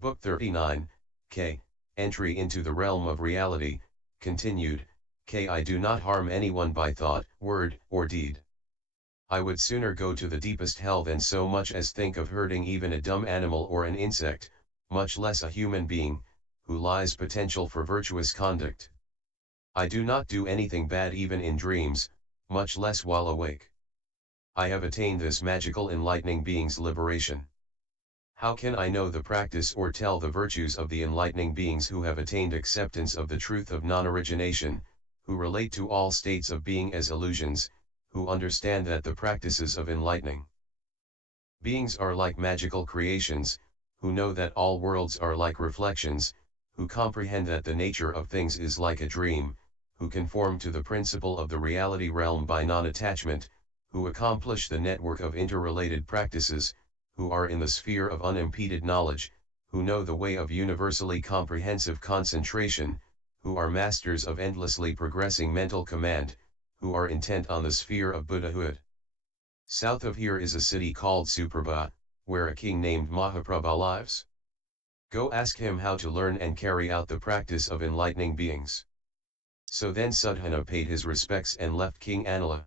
Book 39, K. Entry into the realm of reality, continued, K. I do not harm anyone by thought, word, or deed. I would sooner go to the deepest hell than so much as think of hurting even a dumb animal or an insect, much less a human being, who lies potential for virtuous conduct. I do not do anything bad even in dreams, much less while awake. I have attained this magical enlightening being's liberation. How can I know the practice or tell the virtues of the enlightening beings who have attained acceptance of the truth of non-origination, who relate to all states of being as illusions, who understand that the practices of enlightening beings are like magical creations, who know that all worlds are like reflections, who comprehend that the nature of things is like a dream, who conform to the principle of the reality realm by non-attachment, who accomplish the network of interrelated practices, who are in the sphere of unimpeded knowledge, who know the way of universally comprehensive concentration, who are masters of endlessly progressing mental command, who are intent on the sphere of Buddhahood. South of here is a city called Suprabha, where a king named Mahaprabha lives. Go ask him how to learn and carry out the practice of enlightening beings. So then Sudhana paid his respects and left King Anila.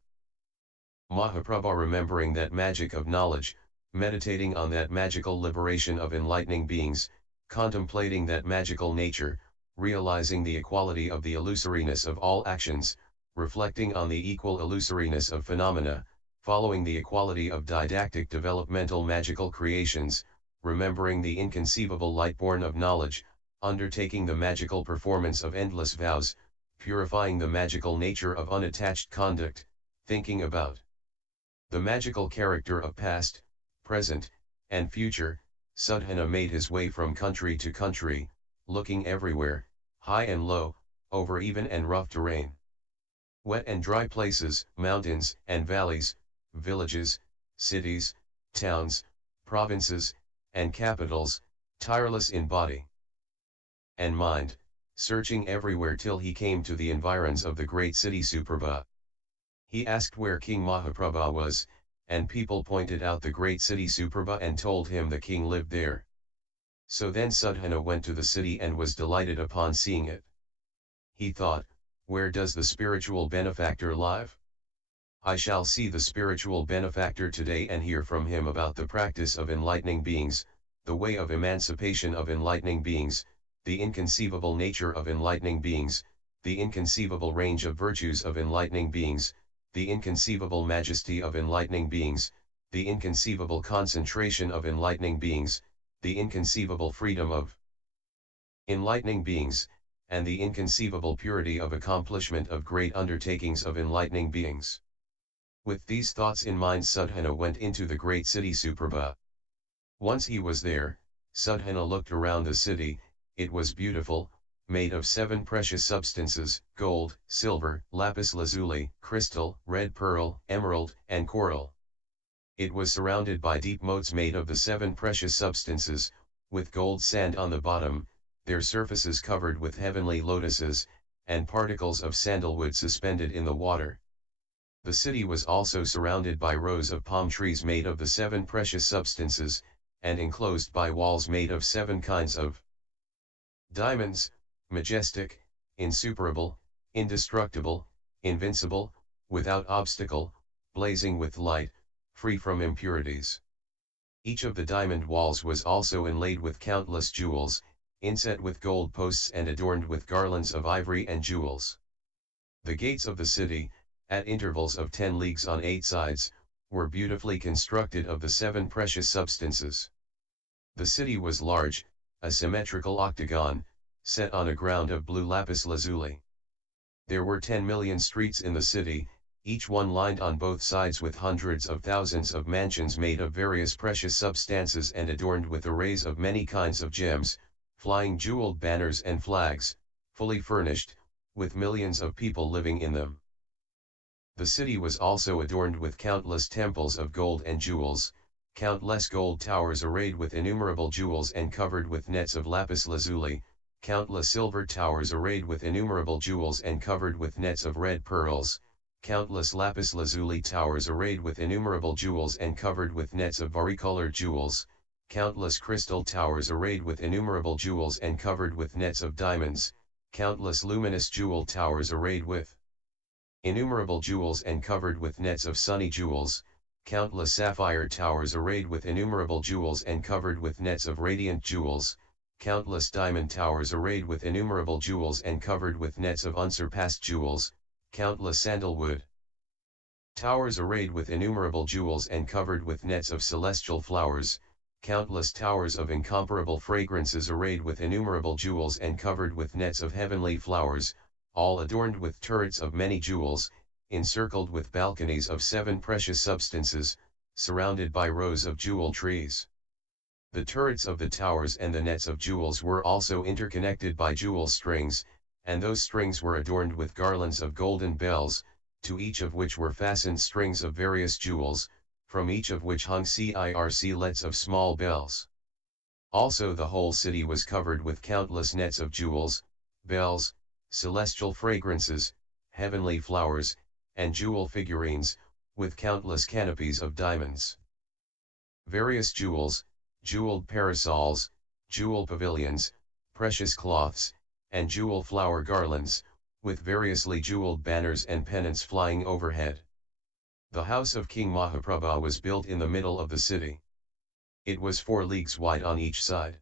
Mahaprabha, remembering that magic of knowledge, meditating on that magical liberation of enlightening beings, contemplating that magical nature, realizing the equality of the illusoriness of all actions, reflecting on the equal illusoriness of phenomena, following the equality of didactic developmental magical creations, remembering the inconceivable light born of knowledge, undertaking the magical performance of endless vows, purifying the magical nature of unattached conduct, thinking about the magical character of past, present, and future, Sudhana made his way from country to country, looking everywhere, high and low, over even and rough terrain, wet and dry places, mountains and valleys, villages, cities, towns, provinces, and capitals, tireless in body and mind, searching everywhere till he came to the environs of the great city Suprabha. He asked where King Mahaprabha was, and people pointed out the great city Suprabha and told him the king lived there. So then Sudhana went to the city and was delighted upon seeing it. He thought, where does the spiritual benefactor live? I shall see the spiritual benefactor today and hear from him about the practice of enlightening beings, the way of emancipation of enlightening beings, the inconceivable nature of enlightening beings, the inconceivable range of virtues of enlightening beings, the inconceivable majesty of enlightening beings, the inconceivable concentration of enlightening beings, the inconceivable freedom of enlightening beings, and the inconceivable purity of accomplishment of great undertakings of enlightening beings. With these thoughts in mind, Sudhana went into the great city Suprabha. Once he was there, Sudhana looked around the city. It was beautiful, made of 7 precious substances, gold, silver, lapis lazuli, crystal, red pearl, emerald, and coral. It was surrounded by deep moats made of the 7 precious substances, with gold sand on the bottom, their surfaces covered with heavenly lotuses, and particles of sandalwood suspended in the water. The city was also surrounded by rows of palm trees made of the 7 precious substances, and enclosed by walls made of 7 kinds of diamonds, majestic, insuperable, indestructible, invincible, without obstacle, blazing with light, free from impurities. Each of the diamond walls was also inlaid with countless jewels, inset with gold posts and adorned with garlands of ivory and jewels. The gates of the city, at intervals of 10 leagues on 8 sides, were beautifully constructed of the 7 precious substances. The city was large, a symmetrical octagon, set on a ground of blue lapis lazuli. There were 10 million streets in the city, each one lined on both sides with hundreds of thousands of mansions made of various precious substances and adorned with arrays of many kinds of gems, flying jeweled banners and flags, fully furnished, with millions of people living in them. The city was also adorned with countless temples of gold and jewels, countless gold towers arrayed with innumerable jewels and covered with nets of lapis lazuli, countless silver towers arrayed with innumerable jewels and covered with nets of red pearls, countless lapis lazuli towers arrayed with innumerable jewels and covered with nets of varicolored jewels, countless crystal towers arrayed with innumerable jewels and covered with nets of diamonds, countless luminous jewel towers arrayed with innumerable jewels and covered with nets of sunny jewels, countless sapphire towers arrayed with innumerable jewels and covered with nets of radiant jewels, countless diamond towers arrayed with innumerable jewels and covered with nets of unsurpassed jewels, countless sandalwood towers arrayed with innumerable jewels and covered with nets of celestial flowers, countless towers of incomparable fragrances arrayed with innumerable jewels and covered with nets of heavenly flowers, all adorned with turrets of many jewels, encircled with balconies of 7 precious substances, surrounded by rows of jewel trees. The turrets of the towers and the nets of jewels were also interconnected by jewel strings, and those strings were adorned with garlands of golden bells, to each of which were fastened strings of various jewels, from each of which hung circlets of small bells. Also the whole city was covered with countless nets of jewels, bells, celestial fragrances, heavenly flowers, and jewel figurines, with countless canopies of diamonds. Various jewels, jeweled parasols, jewel pavilions, precious cloths, and jewel flower garlands, with variously jeweled banners and pennants flying overhead. The house of King Mahaprabha was built in the middle of the city. It was 4 leagues wide on each side.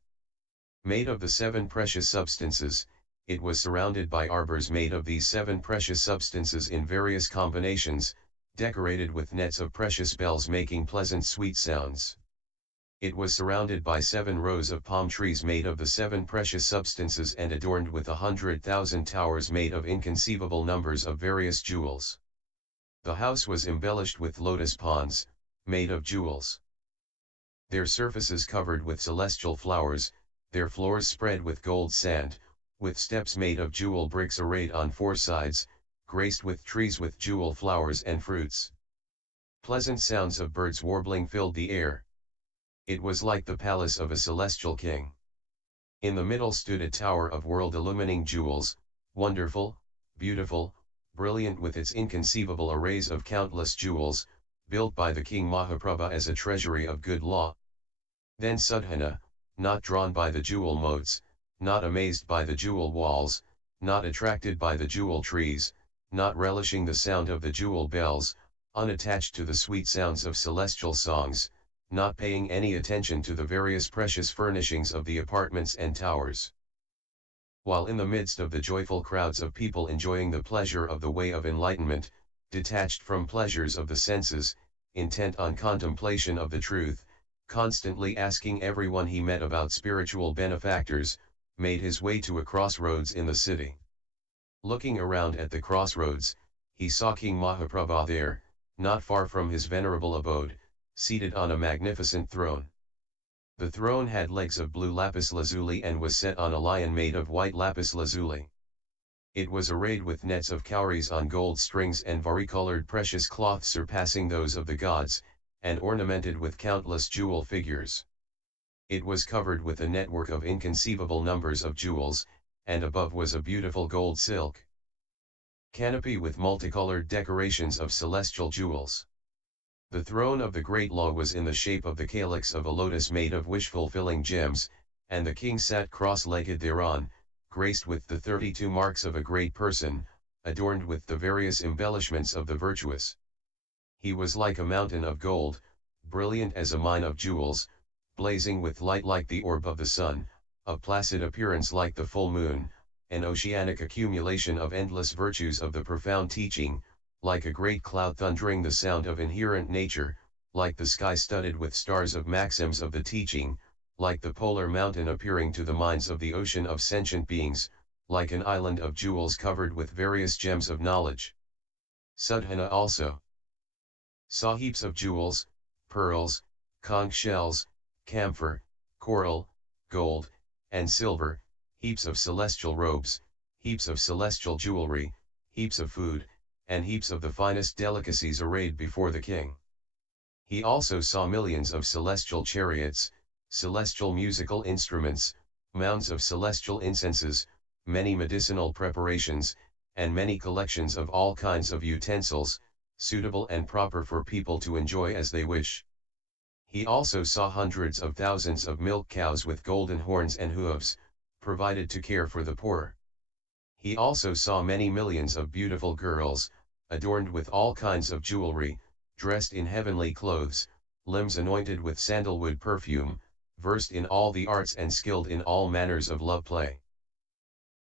Made of the 7 precious substances, it was surrounded by arbors made of these 7 precious substances in various combinations, decorated with nets of precious bells making pleasant sweet sounds. It was surrounded by 7 rows of palm trees made of the 7 precious substances and adorned with 100,000 towers made of inconceivable numbers of various jewels. The house was embellished with lotus ponds, made of jewels. Their surfaces covered with celestial flowers, their floors spread with gold sand, with steps made of jewel bricks arrayed on 4 sides, graced with trees with jewel flowers and fruits. Pleasant sounds of birds warbling filled the air. It was like the palace of a celestial king. In the middle stood a tower of world-illumining jewels, wonderful, beautiful, brilliant with its inconceivable arrays of countless jewels, built by the King Mahaprabha as a treasury of good law. Then Sudhana, not drawn by the jewel moats, not amazed by the jewel walls, not attracted by the jewel trees, not relishing the sound of the jewel bells, unattached to the sweet sounds of celestial songs, not paying any attention to the various precious furnishings of the apartments and towers. While in the midst of the joyful crowds of people enjoying the pleasure of the way of enlightenment, detached from pleasures of the senses, intent on contemplation of the truth, constantly asking everyone he met about spiritual benefactors, made his way to a crossroads in the city. Looking around at the crossroads, he saw King Mahaprabha there, not far from his venerable abode, seated on a magnificent throne. The throne had legs of blue lapis lazuli and was set on a lion made of white lapis lazuli. It was arrayed with nets of cowries on gold strings and varicolored precious cloth surpassing those of the gods, and ornamented with countless jewel figures. It was covered with a network of inconceivable numbers of jewels, and above was a beautiful gold silk canopy with multicolored decorations of celestial jewels. The throne of the great law was in the shape of the calyx of a lotus made of wish-fulfilling gems, and the king sat cross-legged thereon, graced with the 32 marks of a great person, adorned with the various embellishments of the virtuous. He was like a mountain of gold, brilliant as a mine of jewels, blazing with light like the orb of the sun, of placid appearance like the full moon, an oceanic accumulation of endless virtues of the profound teaching, like a great cloud thundering the sound of inherent nature, like the sky studded with stars of maxims of the teaching, like the polar mountain appearing to the minds of the ocean of sentient beings, like an island of jewels covered with various gems of knowledge. Sudhana also saw heaps of jewels, pearls, conch shells, camphor, coral, gold, and silver, heaps of celestial robes, heaps of celestial jewelry, heaps of food, and heaps of the finest delicacies arrayed before the king. He also saw millions of celestial chariots, celestial musical instruments, mounds of celestial incenses, many medicinal preparations, and many collections of all kinds of utensils, suitable and proper for people to enjoy as they wish. He also saw hundreds of thousands of milk cows with golden horns and hooves, provided to care for the poor. He also saw many millions of beautiful girls, adorned with all kinds of jewelry, dressed in heavenly clothes, limbs anointed with sandalwood perfume, versed in all the arts and skilled in all manners of love play.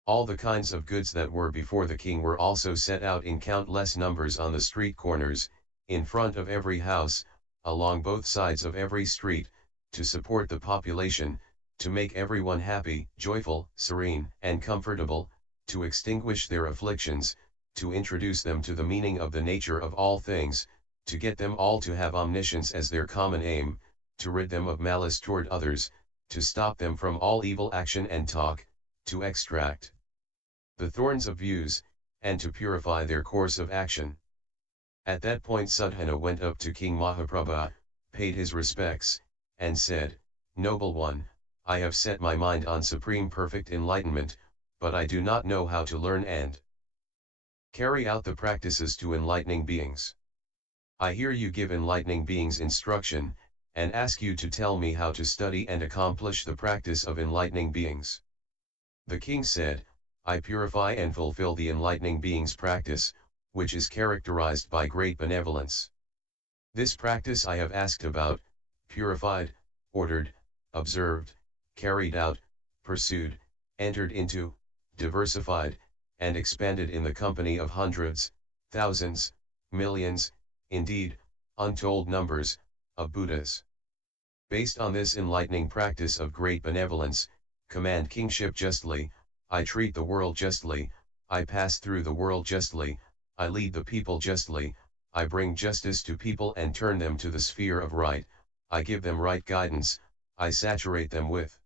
All the kinds of goods that were before the king were also set out in countless numbers on the street corners, in front of every house, along both sides of every street, to support the population, to make everyone happy, joyful, serene, and comfortable, to extinguish their afflictions, to introduce them to the meaning of the nature of all things, to get them all to have omniscience as their common aim, to rid them of malice toward others, to stop them from all evil action and talk, to extract the thorns of views, and to purify their course of action. At that point Sudhana went up to King Mahaprabha, paid his respects, and said, "Noble one, I have set my mind on supreme perfect enlightenment, but I do not know how to learn and carry out the practices to enlightening beings. I hear you give enlightening beings instruction, and ask you to tell me how to study and accomplish the practice of enlightening beings." The king said, "I purify and fulfill the enlightening beings' practice, which is characterized by great benevolence. This practice I have asked about, purified, ordered, observed, carried out, pursued, entered into, diversified, and expanded in the company of hundreds, thousands, millions, indeed, untold numbers, of Buddhas. Based on this enlightening practice of great benevolence, command kingship justly, I treat the world justly, I pass through the world justly, I lead the people justly, I bring justice to people and turn them to the sphere of right, I give them right guidance, I saturate them with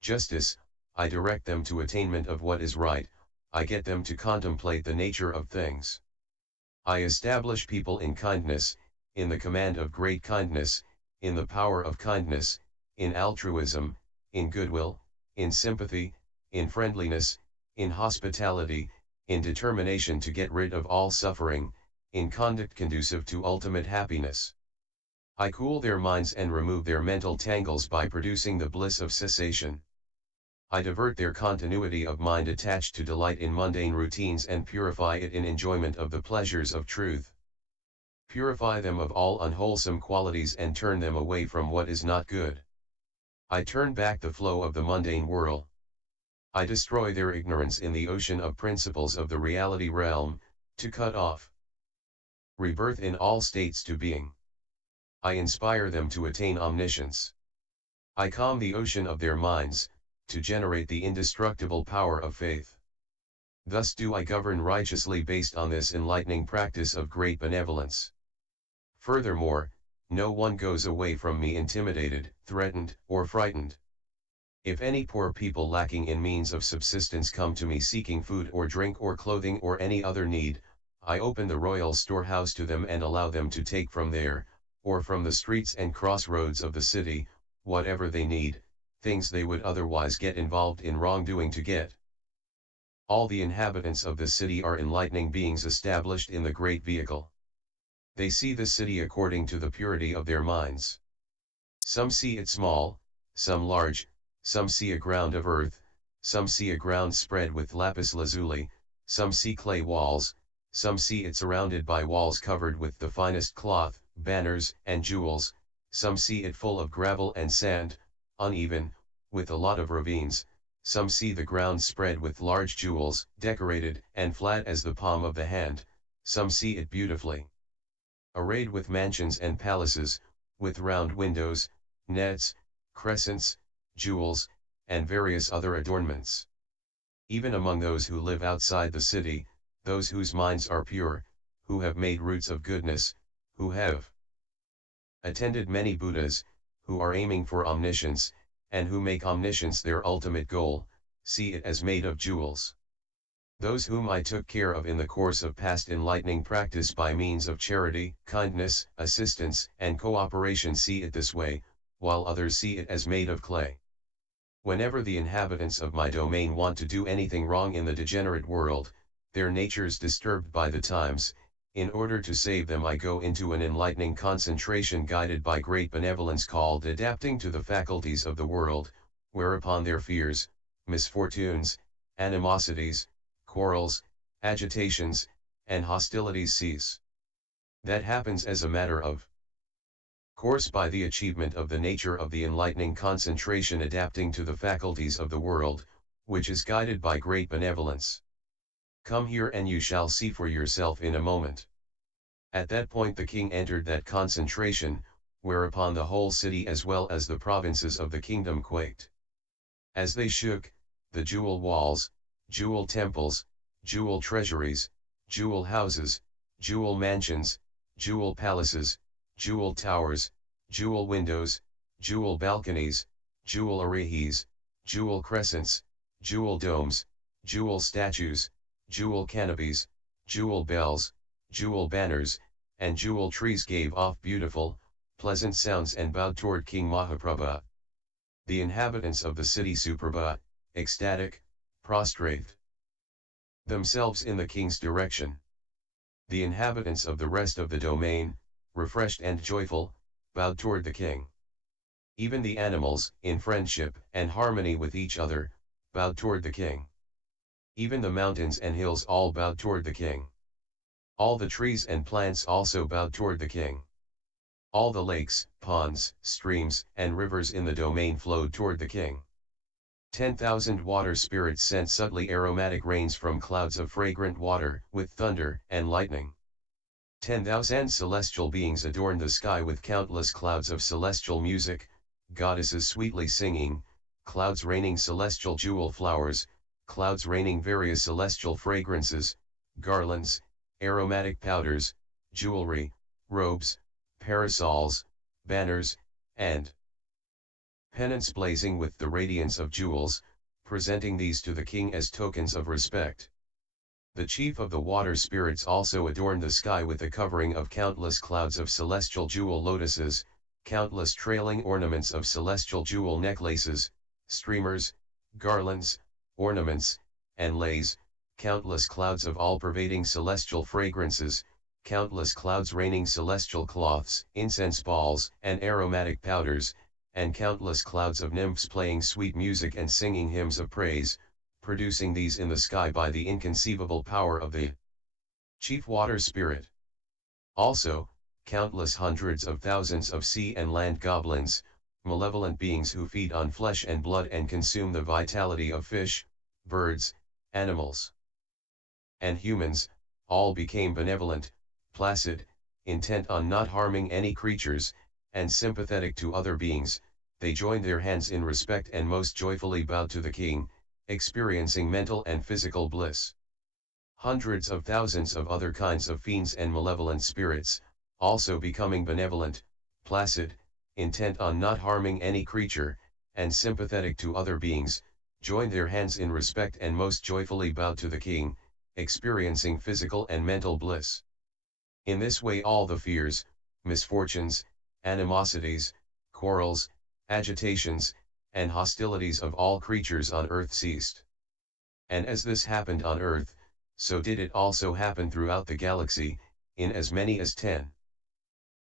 justice, I direct them to attainment of what is right, I get them to contemplate the nature of things. I establish people in kindness, in the command of great kindness, in the power of kindness, in altruism, in goodwill, in sympathy, in friendliness, in hospitality, in determination to get rid of all suffering, in conduct conducive to ultimate happiness. I cool their minds and remove their mental tangles by producing the bliss of cessation. I divert their continuity of mind attached to delight in mundane routines and purify it in enjoyment of the pleasures of truth. Purify them of all unwholesome qualities and turn them away from what is not good. I turn back the flow of the mundane whirl. I destroy their ignorance in the ocean of principles of the reality realm, to cut off rebirth in all states to being. I inspire them to attain omniscience. I calm the ocean of their minds, to generate the indestructible power of faith. Thus do I govern righteously based on this enlightening practice of great benevolence. Furthermore, no one goes away from me intimidated, threatened, or frightened. If any poor people lacking in means of subsistence come to me seeking food or drink or clothing or any other need, I open the royal storehouse to them and allow them to take from there, or from the streets and crossroads of the city, whatever they need, things they would otherwise get involved in wrongdoing to get. All the inhabitants of the city are enlightening beings established in the great vehicle. They see the city according to the purity of their minds. Some see it small, some large, some see a ground of earth, some see a ground spread with lapis lazuli, some see clay walls, some see it surrounded by walls covered with the finest cloth, banners, and jewels, some see it full of gravel and sand, uneven, with a lot of ravines, some see the ground spread with large jewels, decorated and flat as the palm of the hand, some see it beautifully arrayed with mansions and palaces, with round windows, nets, crescents, jewels, and various other adornments. Even among those who live outside the city, those whose minds are pure, who have made roots of goodness, who have attended many Buddhas, who are aiming for omniscience, and who make omniscience their ultimate goal, see it as made of jewels. Those whom I took care of in the course of past enlightening practice by means of charity, kindness, assistance, and cooperation see it this way, while others see it as made of clay. Whenever the inhabitants of my domain want to do anything wrong in the degenerate world, their natures disturbed by the times, In order to save them I go into an enlightening concentration guided by great benevolence called adapting to the faculties of the world, whereupon their fears, misfortunes, animosities, quarrels, agitations, and hostilities cease. That happens as a matter of course by the achievement of the nature of the enlightening concentration adapting to the faculties of the world, which is guided by great benevolence. Come here and you shall see for yourself in a moment. At that point the king entered that concentration, whereupon the whole city as well as the provinces of the kingdom quaked. As they shook, the jewel walls, jewel temples, jewel treasuries, jewel houses, jewel mansions, jewel palaces, jewel towers, jewel windows, jewel balconies, jewel oreilles, jewel crescents, jewel domes, jewel statues, jewel canopies, jewel bells, jewel banners, and jewel trees gave off beautiful, pleasant sounds and bowed toward King Mahaprabha. The inhabitants of the city Suprabha, ecstatic, prostrate themselves in the king's direction. The inhabitants of the rest of the domain, refreshed and joyful, bowed toward the king. Even the animals, in friendship and harmony with each other, bowed toward the king. Even the mountains and hills all bowed toward the king. All the trees and plants also bowed toward the king. All the lakes, ponds, streams, and rivers in the domain flowed toward the king. 10,000 water spirits sent subtly aromatic rains from clouds of fragrant water, with thunder and lightning. 10,000 celestial beings adorned the sky with countless clouds of celestial music, goddesses sweetly singing, clouds raining celestial jewel flowers, clouds raining various celestial fragrances, garlands, aromatic powders, jewelry, robes, parasols, banners, and pennants blazing with the radiance of jewels, presenting these to the king as tokens of respect. The chief of the water spirits also adorned the sky with a covering of countless clouds of celestial jewel lotuses, countless trailing ornaments of celestial jewel necklaces, streamers, garlands, ornaments, and lays, countless clouds of all-pervading celestial fragrances, countless clouds raining celestial cloths, incense balls, and aromatic powders, and countless clouds of nymphs playing sweet music and singing hymns of praise, producing these in the sky by the inconceivable power of the chief water spirit. Also, countless hundreds of thousands of sea and land goblins, malevolent beings who feed on flesh and blood and consume the vitality of fish, birds, animals, and humans, all became benevolent, placid, intent on not harming any creatures, and sympathetic to other beings. They joined their hands in respect and most joyfully bowed to the king, experiencing mental and physical bliss. Hundreds of thousands of other kinds of fiends and malevolent spirits, also becoming benevolent, placid, intent on not harming any creature, and sympathetic to other beings, joined their hands in respect and most joyfully bowed to the king, experiencing physical and mental bliss. In this way all the fears, misfortunes, animosities, quarrels, agitations, and hostilities of all creatures on earth ceased. And as this happened on earth, so did it also happen throughout the galaxy, in as many as 10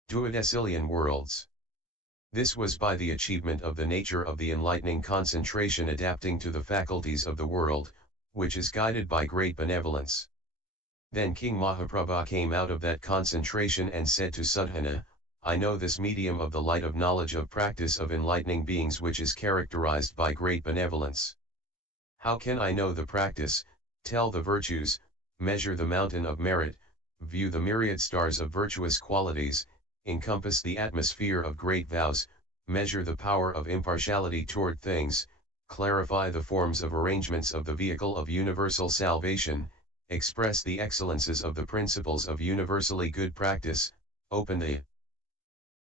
duodecillion worlds. This was by the achievement of the nature of the enlightening concentration adapting to the faculties of the world, which is guided by great benevolence. Then King Mahaprabha came out of that concentration and said to Sadhana, I know this medium of the light of knowledge of practice of enlightening beings which is characterized by great benevolence. How can I know the practice, tell the virtues, measure the mountain of merit, view the myriad stars of virtuous qualities, encompass the atmosphere of great vows, measure the power of impartiality toward things, clarify the forms of arrangements of the vehicle of universal salvation, express the excellences of the principles of universally good practice, open the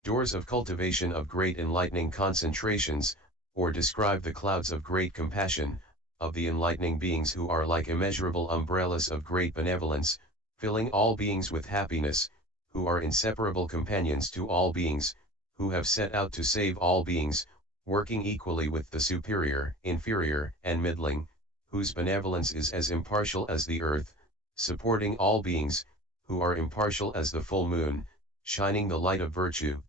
doors of cultivation of great enlightening concentrations, or describe the clouds of great compassion, of the enlightening beings who are like immeasurable umbrellas of great benevolence, filling all beings with happiness, who are inseparable companions to all beings, who have set out to save all beings, working equally with the superior, inferior, and middling, whose benevolence is as impartial as the earth, supporting all beings, who are impartial as the full moon, shining the light of virtue.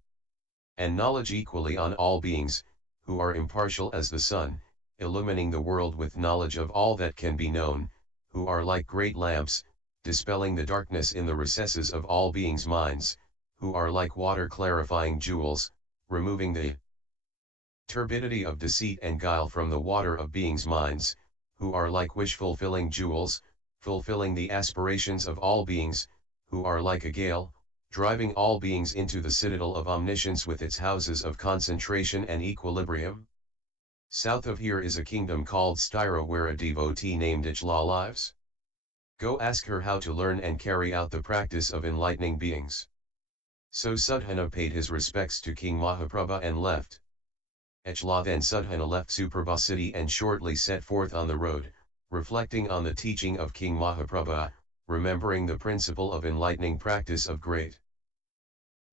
And knowledge equally on all beings, who are impartial as the sun, illumining the world with knowledge of all that can be known, who are like great lamps, dispelling the darkness in the recesses of all beings' minds, who are like water clarifying jewels, removing the turbidity of deceit and guile from the water of beings' minds, who are like wish-fulfilling jewels, fulfilling the aspirations of all beings, who are like a gale, driving all beings into the citadel of omniscience with its houses of concentration and equilibrium. South of here is a kingdom called Styra where a devotee named Ichla lives. Go ask her how to learn and carry out the practice of enlightening beings. So Sudhana paid his respects to King Mahaprabha and left. Ichla then Sudhana left Suprabha city and shortly set forth on the road, reflecting on the teaching of King Mahaprabha, remembering the principle of enlightening practice of great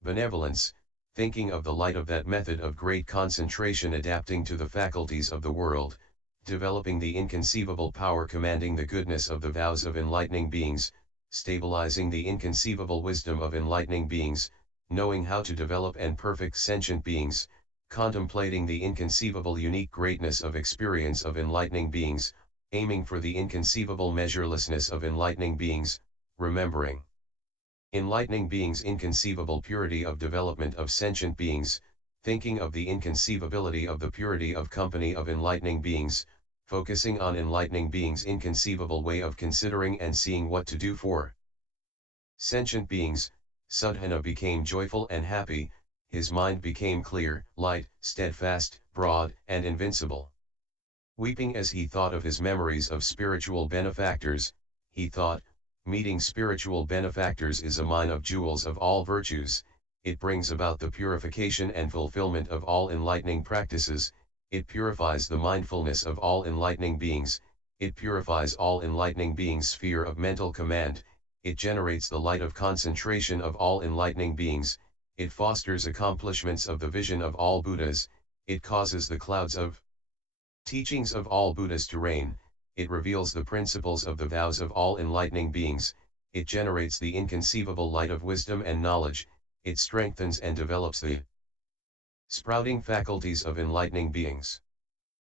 benevolence, thinking of the light of that method of great concentration adapting to the faculties of the world, developing the inconceivable power commanding the goodness of the vows of enlightening beings, stabilizing the inconceivable wisdom of enlightening beings, knowing how to develop and perfect sentient beings, contemplating the inconceivable unique greatness of experience of enlightening beings, aiming for the inconceivable measurelessness of enlightening beings, remembering enlightening beings' inconceivable purity of development of sentient beings, thinking of the inconceivability of the purity of company of enlightening beings, focusing on enlightening beings' inconceivable way of considering and seeing what to do for sentient beings, Sudhana became joyful and happy, his mind became clear, light, steadfast, broad, and invincible. Weeping as he thought of his memories of spiritual benefactors, he thought, meeting spiritual benefactors is a mine of jewels of all virtues, it brings about the purification and fulfillment of all enlightening practices, it purifies the mindfulness of all enlightening beings, it purifies all enlightening beings' sphere of mental command, it generates the light of concentration of all enlightening beings, it fosters accomplishments of the vision of all Buddhas, it causes the clouds of teachings of all Buddhas to reign, it reveals the principles of the vows of all enlightening beings, it generates the inconceivable light of wisdom and knowledge, it strengthens and develops the sprouting faculties of enlightening beings.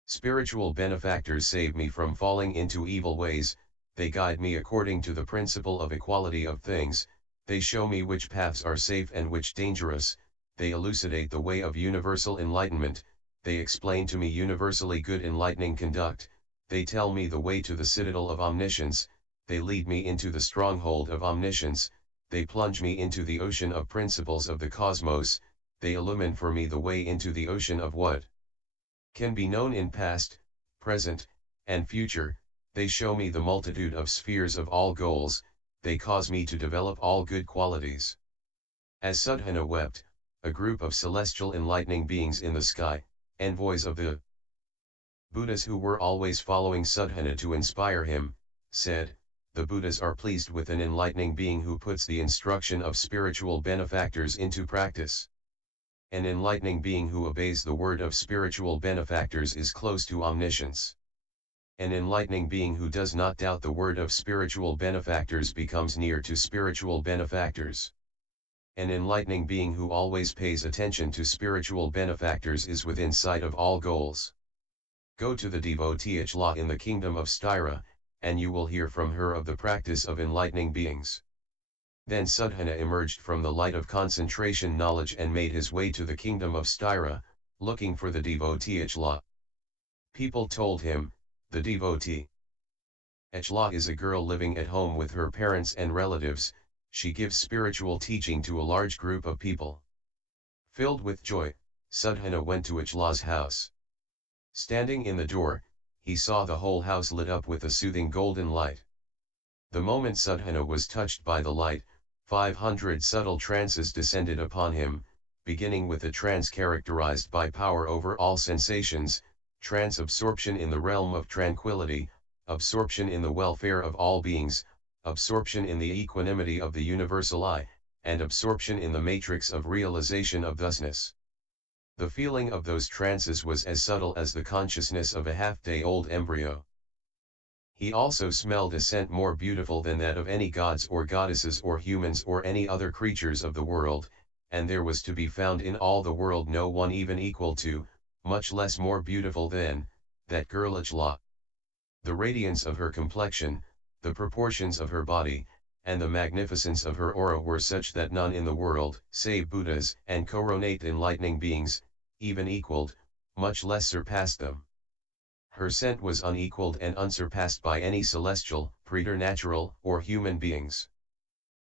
Spiritual benefactors save me from falling into evil ways, they guide me according to the principle of equality of things, they show me which paths are safe and which dangerous, they elucidate the way of universal enlightenment, they explain to me universally good enlightening conduct, they tell me the way to the citadel of omniscience, they lead me into the stronghold of omniscience, they plunge me into the ocean of principles of the cosmos, they illumine for me the way into the ocean of what can be known in past, present, and future, they show me the multitude of spheres of all goals, they cause me to develop all good qualities. As Sudhana wept, a group of celestial enlightening beings in the sky, envoys of the Buddhas who were always following Sudhana to inspire him, said, the Buddhas are pleased with an enlightening being who puts the instruction of spiritual benefactors into practice. An enlightening being who obeys the word of spiritual benefactors is close to omniscience. An enlightening being who does not doubt the word of spiritual benefactors becomes near to spiritual benefactors. An enlightening being who always pays attention to spiritual benefactors is within sight of all goals. Go to the devotee Ichla in the kingdom of Styra, and you will hear from her of the practice of enlightening beings. Then Sudhana emerged from the light of concentration knowledge and made his way to the kingdom of Styra, looking for the devotee Ichla. People told him, the devotee Ichla is a girl living at home with her parents and relatives, she gives spiritual teaching to a large group of people. Filled with joy, Sudhana went to Ichla's house. Standing in the door, he saw the whole house lit up with a soothing golden light. The moment Sudhana was touched by the light, 500 subtle trances descended upon him, beginning with a trance characterized by power over all sensations, trance absorption in the realm of tranquility, absorption in the welfare of all beings, absorption in the equanimity of the universal I, and absorption in the matrix of realization of thusness. The feeling of those trances was as subtle as the consciousness of a half-day-old embryo. He also smelled a scent more beautiful than that of any gods or goddesses or humans or any other creatures of the world, and there was to be found in all the world no one even equal to, much less more beautiful than, that girl Ichla. The radiance of her complexion, the proportions of her body, and the magnificence of her aura were such that none in the world, save Buddhas and coronate enlightening beings, even equaled, much less surpassed them. Her scent was unequaled and unsurpassed by any celestial, preternatural, or human beings.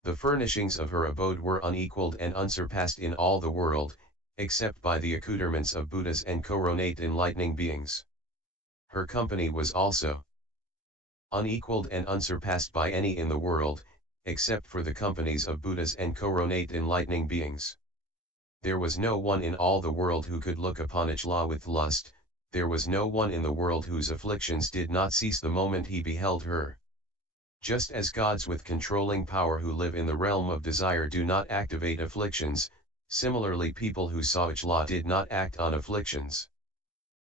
The furnishings of her abode were unequaled and unsurpassed in all the world, except by the accoutrements of Buddhas and coronate enlightening beings. Her company was also unequaled and unsurpassed by any in the world, except for the companies of Buddhas and coronate enlightening beings. There was no one in all the world who could look upon Ichla with lust, there was no one in the world whose afflictions did not cease the moment he beheld her. Just as gods with controlling power who live in the realm of desire do not activate afflictions, similarly people who saw Ichla did not act on afflictions.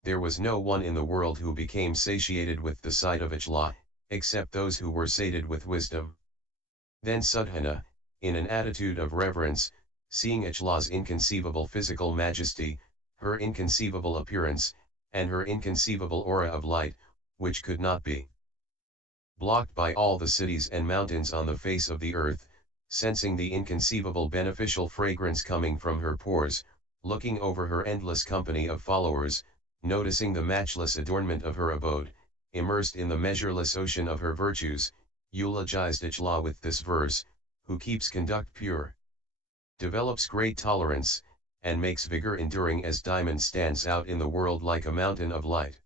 There was no one in the world who became satiated with the sight of Ichla, except those who were sated with wisdom. Then Sudhana, in an attitude of reverence, seeing Ichla's inconceivable physical majesty, her inconceivable appearance, and her inconceivable aura of light, which could not be blocked by all the cities and mountains on the face of the earth, sensing the inconceivable beneficial fragrance coming from her pores, looking over her endless company of followers, noticing the matchless adornment of her abode, immersed in the measureless ocean of her virtues, eulogized Ichla with this verse, who keeps conduct pure, develops great tolerance, and makes vigor enduring as diamond stands out in the world like a mountain of light.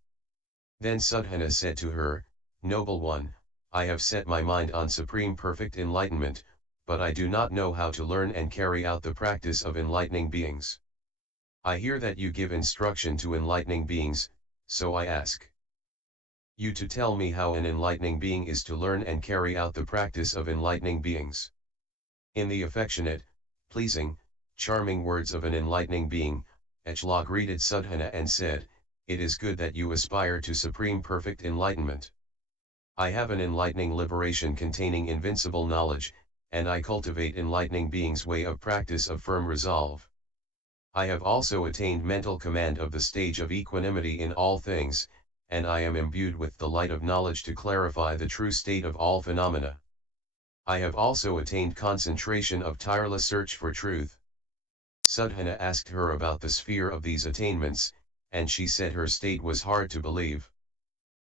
Then Sudhana said to her, Noble one, I have set my mind on supreme perfect enlightenment, but I do not know how to learn and carry out the practice of enlightening beings. I hear that you give instruction to enlightening beings, so I ask you to tell me how an enlightening being is to learn and carry out the practice of enlightening beings. In the affectionate, pleasing, charming words of an enlightening being, Ichla greeted Sudhana and said, It is good that you aspire to supreme perfect enlightenment. I have an enlightening liberation containing invincible knowledge, and I cultivate enlightening beings' way of practice of firm resolve. I have also attained mental command of the stage of equanimity in all things, and I am imbued with the light of knowledge to clarify the true state of all phenomena. I have also attained concentration of tireless search for truth. Sudhana asked her about the sphere of these attainments, and she said her state was hard to believe.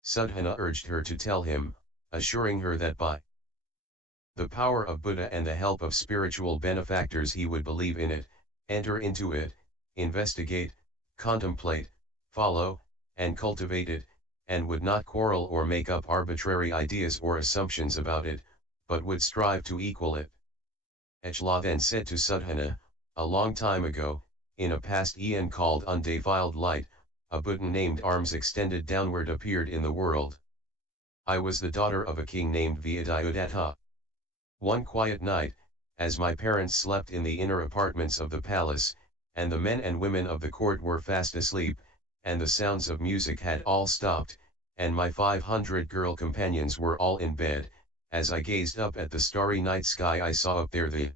Sudhana urged her to tell him, assuring her that by the power of Buddha and the help of spiritual benefactors he would believe in it, enter into it, investigate, contemplate, follow, and cultivate it, and would not quarrel or make up arbitrary ideas or assumptions about it, but would strive to equal it. Ichla then said to Sudhana, a long time ago, in a past eon called undefiled light, a Buddha named arms extended downward appeared in the world. I was the daughter of a king named Vyadayudatta. One quiet night, as my parents slept in the inner apartments of the palace, and the men and women of the court were fast asleep, and the sounds of music had all stopped, and my 500 girl companions were all in bed, as I gazed up at the starry night sky I saw up there the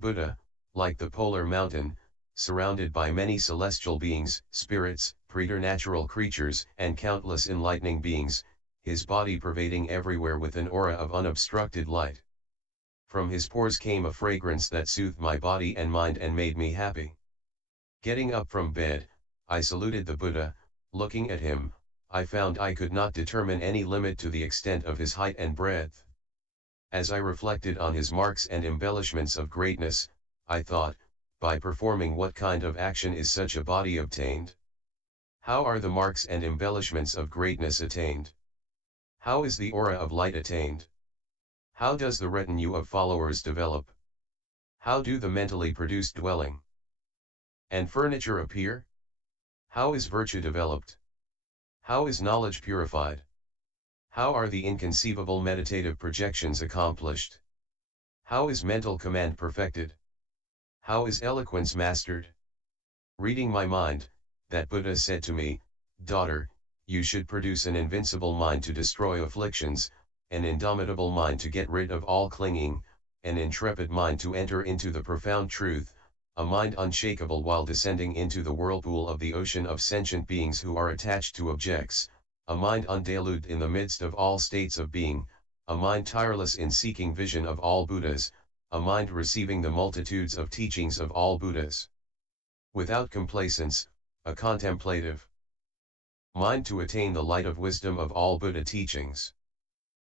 Buddha, like the polar mountain, surrounded by many celestial beings, spirits, preternatural creatures, and countless enlightening beings, his body pervading everywhere with an aura of unobstructed light. From his pores came a fragrance that soothed my body and mind and made me happy. Getting up from bed, I saluted the Buddha. Looking at him, I found I could not determine any limit to the extent of his height and breadth. As I reflected on his marks and embellishments of greatness, I thought, by performing what kind of action is such a body obtained? How are the marks and embellishments of greatness attained? How is the aura of light attained? How does the retinue of followers develop? How do the mentally produced dwelling and furniture appear? How is virtue developed? How is knowledge purified? How are the inconceivable meditative projections accomplished? How is mental command perfected? How is eloquence mastered? Reading my mind, that Buddha said to me, Daughter, you should produce an invincible mind to destroy afflictions, an indomitable mind to get rid of all clinging, an intrepid mind to enter into the profound truth, a mind unshakable while descending into the whirlpool of the ocean of sentient beings who are attached to objects, a mind undeluded in the midst of all states of being, a mind tireless in seeking vision of all Buddhas, a mind receiving the multitudes of teachings of all Buddhas. Without complacence, a contemplative mind to attain the light of wisdom of all Buddha teachings.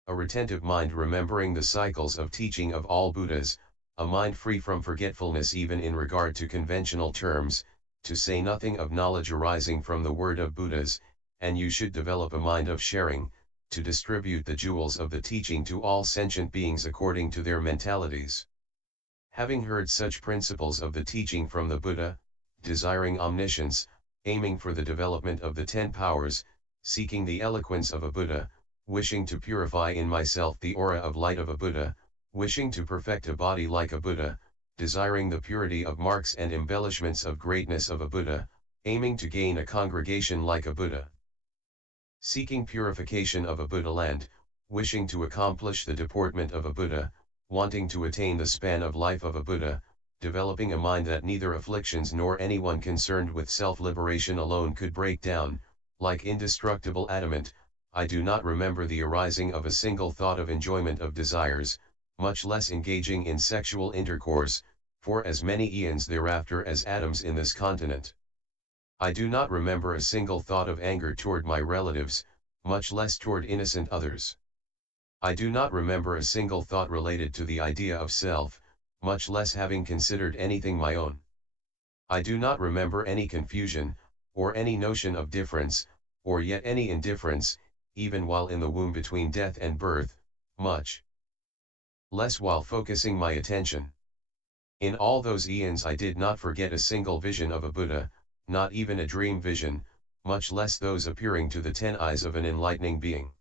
A retentive mind remembering the cycles of teaching of all Buddhas, a mind free from forgetfulness even in regard to conventional terms, to say nothing of knowledge arising from the word of Buddhas, and you should develop a mind of sharing, to distribute the jewels of the teaching to all sentient beings according to their mentalities. Having heard such principles of the teaching from the Buddha, desiring omniscience, aiming for the development of the 10 powers, seeking the eloquence of a Buddha, wishing to purify in myself the aura of light of a Buddha, wishing to perfect a body like a Buddha, desiring the purity of marks and embellishments of greatness of a Buddha, aiming to gain a congregation like a Buddha. Seeking purification of a Buddha land, wishing to accomplish the deportment of a Buddha, wanting to attain the span of life of a Buddha, developing a mind that neither afflictions nor anyone concerned with self-liberation alone could break down, like indestructible adamant. I do not remember the arising of a single thought of enjoyment of desires, much less engaging in sexual intercourse, for as many eons thereafter as atoms in this continent. I do not remember a single thought of anger toward my relatives, much less toward innocent others. I do not remember a single thought related to the idea of self, much less having considered anything my own. I do not remember any confusion, or any notion of difference, or yet any indifference, even while in the womb between death and birth, much less while focusing my attention. In all those eons I did not forget a single vision of a Buddha, not even a dream vision, much less those appearing to the 10 eyes of an enlightening being.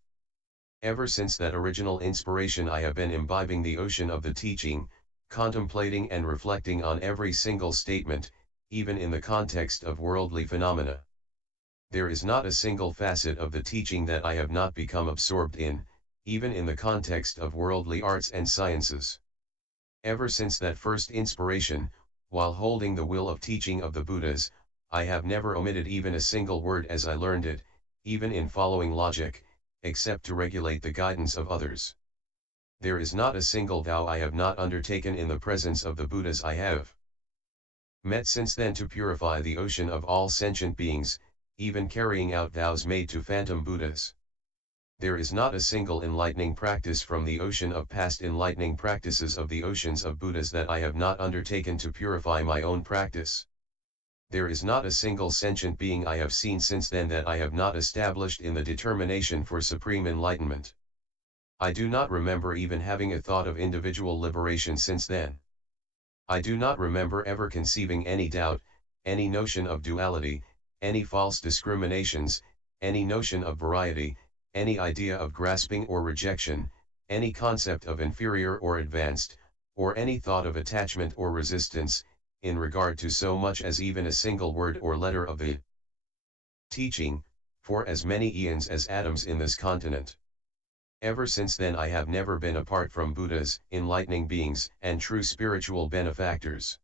Ever since that original inspiration I have been imbibing the ocean of the teaching, contemplating and reflecting on every single statement, even in the context of worldly phenomena. There is not a single facet of the teaching that I have not become absorbed in, even in the context of worldly arts and sciences. Ever since that first inspiration, while holding the will of teaching of the Buddhas, I have never omitted even a single word as I learned it, even in following logic, except to regulate the guidance of others. There is not a single vow I have not undertaken in the presence of the Buddhas I have met since then to purify the ocean of all sentient beings, even carrying out vows made to phantom Buddhas. There is not a single enlightening practice from the ocean of past enlightening practices of the oceans of Buddhas that I have not undertaken to purify my own practice. There is not a single sentient being I have seen since then that I have not established in the determination for supreme enlightenment. I do not remember even having a thought of individual liberation since then. I do not remember ever conceiving any doubt, any notion of duality, any false discriminations, any notion of variety, any idea of grasping or rejection, any concept of inferior or advanced, or any thought of attachment or resistance, in regard to so much as even a single word or letter of the teaching, for as many eons as atoms in this continent. Ever since then I have never been apart from Buddhas, enlightening beings, and true spiritual benefactors.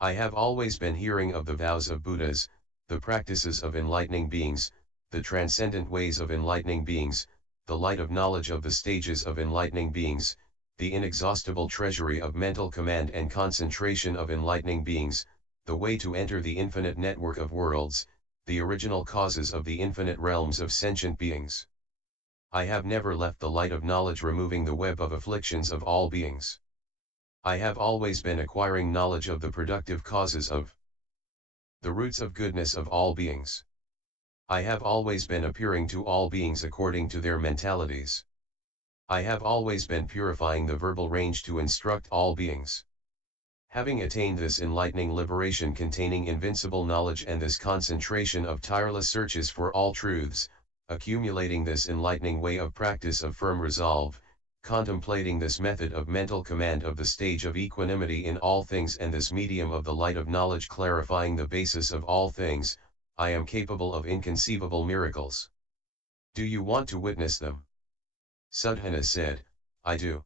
I have always been hearing of the vows of Buddhas, the practices of enlightening beings, the transcendent ways of enlightening beings, the light of knowledge of the stages of enlightening beings, the inexhaustible treasury of mental command and concentration of enlightening beings, the way to enter the infinite network of worlds, the original causes of the infinite realms of sentient beings. I have never left the light of knowledge removing the web of afflictions of all beings. I have always been acquiring knowledge of the productive causes of the roots of goodness of all beings. I have always been appearing to all beings according to their mentalities. I have always been purifying the verbal range to instruct all beings. Having attained this enlightening liberation containing invincible knowledge and this concentration of tireless searches for all truths, accumulating this enlightening way of practice of firm resolve, contemplating this method of mental command of the stage of equanimity in all things and this medium of the light of knowledge clarifying the basis of all things, I am capable of inconceivable miracles. Do you want to witness them? Sadhana said, I do.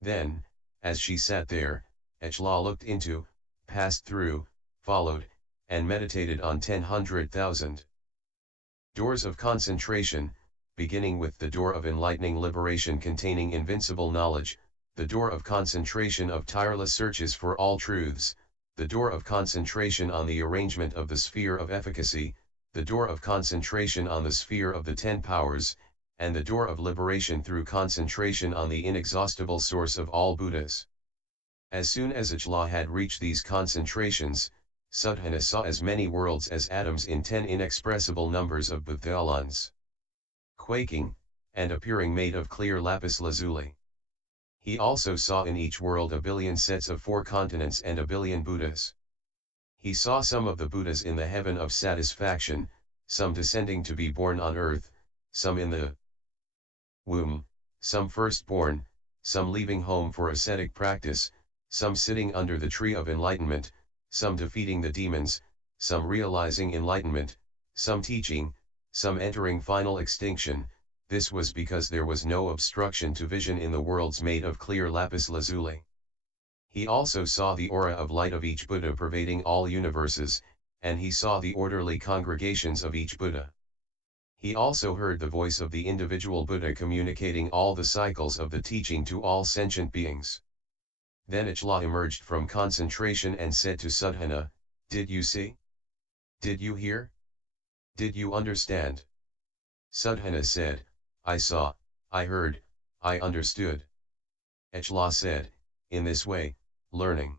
Then, as she sat there, Echla looked into, passed through, followed, and meditated on 10,000 doors of concentration, beginning with the door of enlightening liberation containing invincible knowledge, the door of concentration of tireless searches for all truths, the door of concentration on the arrangement of the sphere of efficacy, the door of concentration on the sphere of the 10 powers, and the door of liberation through concentration on the inexhaustible source of all Buddhas. As soon as Echla had reached these concentrations, Sadhana saw as many worlds as atoms in 10 inexpressible numbers of Buthalans, quaking, and appearing made of clear lapis lazuli. He also saw in each world a billion sets of 4 continents and a billion Buddhas. He saw some of the Buddhas in the heaven of satisfaction, some descending to be born on earth, some in the womb, some firstborn, some leaving home for ascetic practice, some sitting under the tree of enlightenment, some defeating the demons, some realizing enlightenment, some teaching, some entering final extinction. This was because there was no obstruction to vision in the worlds made of clear lapis lazuli. He also saw the aura of light of each Buddha pervading all universes, and he saw the orderly congregations of each Buddha. He also heard the voice of the individual Buddha communicating all the cycles of the teaching to all sentient beings. Then Echla emerged from concentration and said to Sadhana, Did you see? Did you hear? Did you understand? Sadhana said, I saw, I heard, I understood. Echla said, in this way, learning.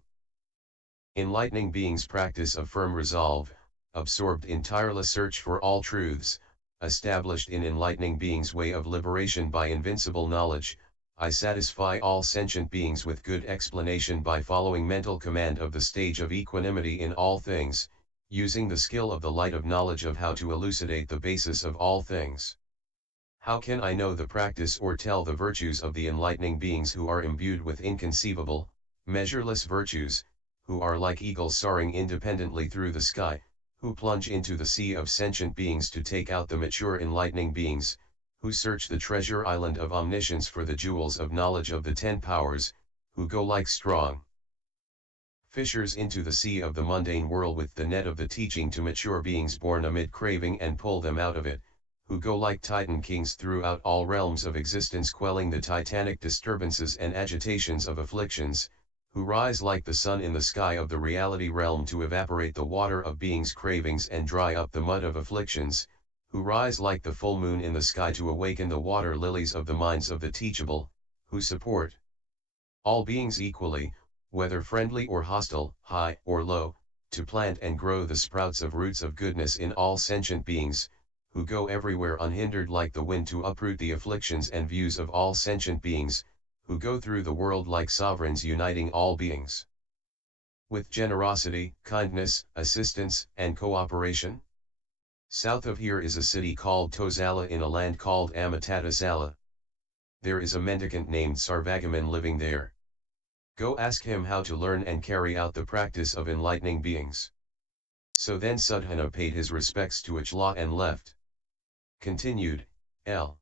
Enlightening beings practice of firm resolve, absorbed in tireless search for all truths, established in enlightening beings' way of liberation by invincible knowledge. I satisfy all sentient beings with good explanation by following mental command of the stage of equanimity in all things, using the skill of the light of knowledge of how to elucidate the basis of all things. How can I know the practice or tell the virtues of the enlightening beings who are imbued with inconceivable, measureless virtues, who are like eagles soaring independently through the sky, who plunge into the sea of sentient beings to take out the mature enlightening beings, who search the treasure island of omniscience for the jewels of knowledge of the 10 powers, who go like strong fishers into the sea of the mundane world with the net of the teaching to mature beings born amid craving and pull them out of it, who go like Titan kings throughout all realms of existence quelling the titanic disturbances and agitations of afflictions, who rise like the sun in the sky of the reality realm to evaporate the water of beings' cravings and dry up the mud of afflictions, who rise like the full moon in the sky to awaken the water lilies of the minds of the teachable, who support all beings equally, whether friendly or hostile, high or low, to plant and grow the sprouts of roots of goodness in all sentient beings, who go everywhere unhindered like the wind to uproot the afflictions and views of all sentient beings, who go through the world like sovereigns uniting all beings with generosity, kindness, assistance, and cooperation. South of here is a city called Tozala in a land called Amatattasala. There is a mendicant named Sarvagaman living there. Go ask him how to learn and carry out the practice of enlightening beings. So then Sadhana paid his respects to Echla and left. Continued, L.